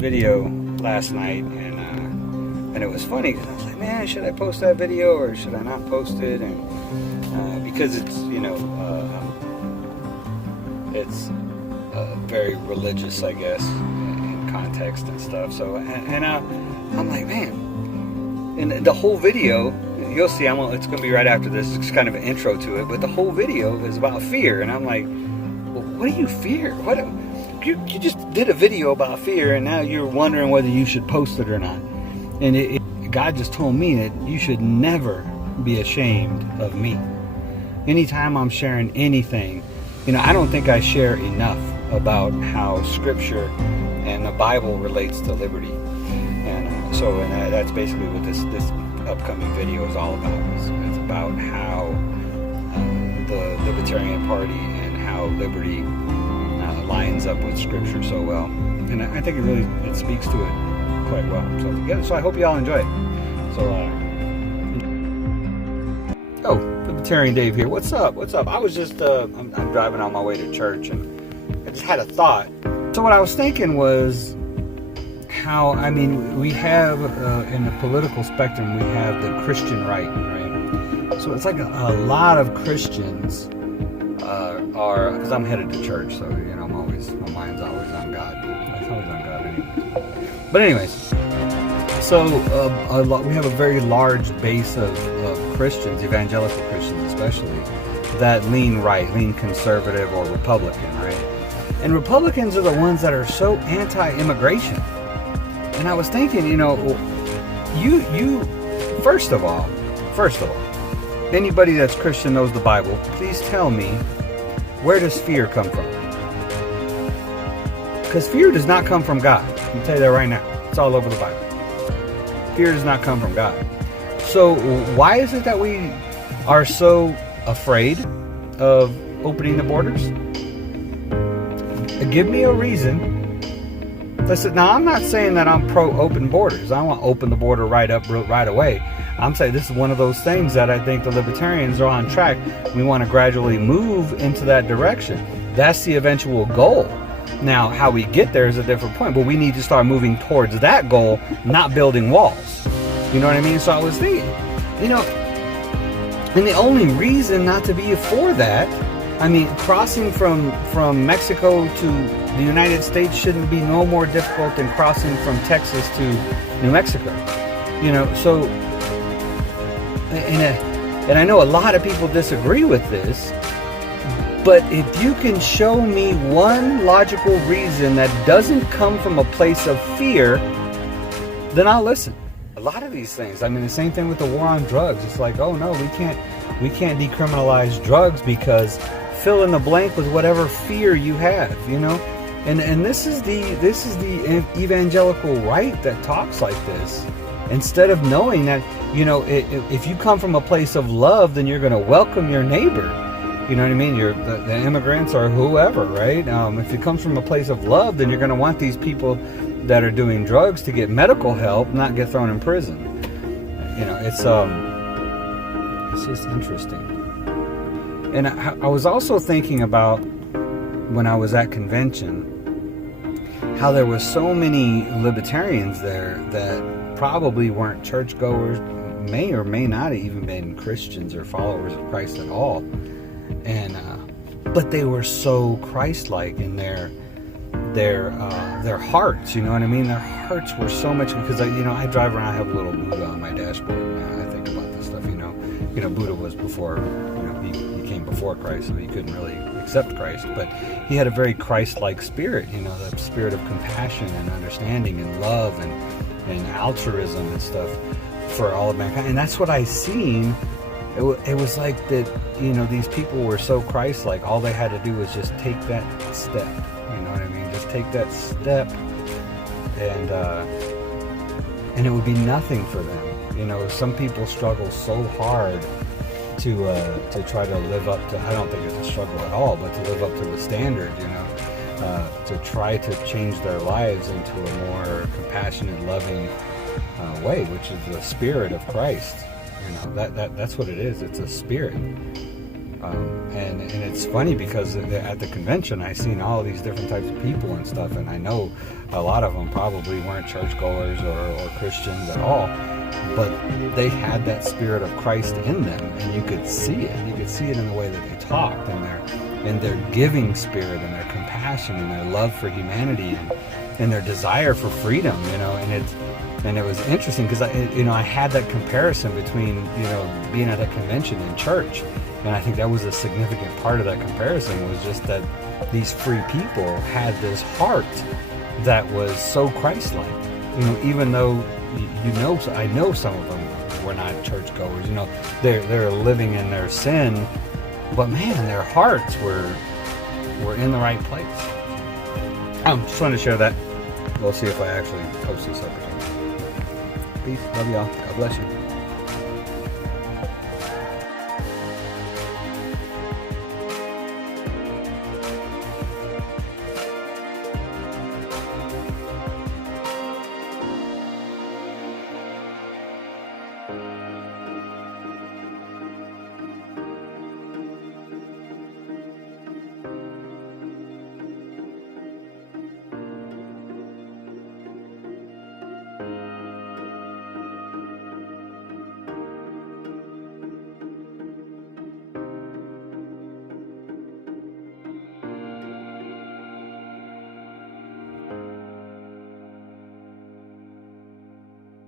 video last night, and it was funny because I was like, man, should I post that video or should I not post it? And because it's it's very religious, I guess, in context and stuff. So I'm like, man, and the whole video, you'll see, it's going to be right after this. It's kind of an intro to it, but the whole video is about fear, and I'm like, well, what do you fear? What you just did a video about fear, and now you're wondering whether you should post it or not. And God just told me that you should never be ashamed of me. Anytime I'm sharing anything, I don't think I share enough about how Scripture and the Bible relates to liberty. And so that's basically what this upcoming video is all about. It's about how the Libertarian Party and how liberty lines up with Scripture so well. And I think it speaks to it quite well. So yeah, so I hope you all enjoy it. So Libertarian Dave here. What's up? I was just I'm driving on my way to church, and I just had a thought. So what I was thinking was how, we have in the political spectrum, we have the Christian right? So it's like a lot of Christians are, because I'm headed to church, so my mind's always on God. It's always on God anyway. But anyways, so we have a very large base of Christians, evangelical Christians especially, that lean right, lean conservative or Republican, right? And Republicans are the ones that are so anti-immigration. And I was thinking, you first of all, anybody that's Christian knows the Bible. Please tell me, where does fear come from? Because fear does not come from God. I can tell you that right now. It's all over the Bible. Fear does not come from God. So why is it that we are so afraid of opening the borders? Give me a reason. Listen, now I'm not saying that I'm pro open borders. I want to open the border right away. I'm saying this is one of those things that I think the Libertarians are on track. We want to gradually move into that direction. That's the eventual goal. Now, how we get there is a different point, but we need to start moving towards that goal, not building walls. You know what I mean? So I was thinking, and the only reason not to be for that, crossing from Mexico to the United States shouldn't be no more difficult than crossing from Texas to New Mexico. So, and I know a lot of people disagree with this, but if you can show me one logical reason that doesn't come from a place of fear, then I'll listen. A lot of these things, the same thing with the war on drugs. It's like, oh no, we can't decriminalize drugs because fill in the blank with whatever fear you have, and this is the evangelical right that talks like this. Instead of knowing that, if you come from a place of love, then you're going to welcome your neighbor. You know what I mean? The immigrants or whoever, right? If it comes from a place of love, then you're going to want these people that are doing drugs to get medical help, not get thrown in prison. It's just interesting. And I was also thinking about, when I was at convention, how there was so many libertarians there that probably weren't churchgoers, may or may not have even been Christians or followers of Christ at all. And but they were so Christ-like in their hearts, you know what I mean? Their hearts were so much, because I drive around, I have a little Buddha on my dashboard, and I think about this stuff. Buddha was before, he came before Christ, so he couldn't really accept Christ, but he had a very Christ-like spirit, the spirit of compassion and understanding and love and altruism and stuff for all of mankind. And that's what I seen. It was like that, these people were so Christ-like. All they had to do was just take that step. You know what I mean? Just take that step, and it would be nothing for them. Some people struggle so hard to try to live up to, I don't think it's a struggle at all, but to live up to the standard, to try to change their lives into a more compassionate, loving way, which is the spirit of Christ. That's what it is. It's a spirit. And it's funny because at the convention I seen all these different types of people and stuff, and I know a lot of them probably weren't churchgoers or Christians at all, but they had that spirit of Christ in them, and you could see it. You could see it in the way that they talked, and their giving spirit, and their compassion, and their love for humanity, and their desire for freedom. And it was interesting because I had that comparison between being at a convention and church. And I think that was a significant part of that comparison, was just that these free people had this heart that was so Christ-like. Even though, I know some of them were not churchgoers. They're living in their sin, but man, their hearts were in the right place. Just wanted to share that. We'll see if I actually post this up or something. Peace. Love y'all. God bless you.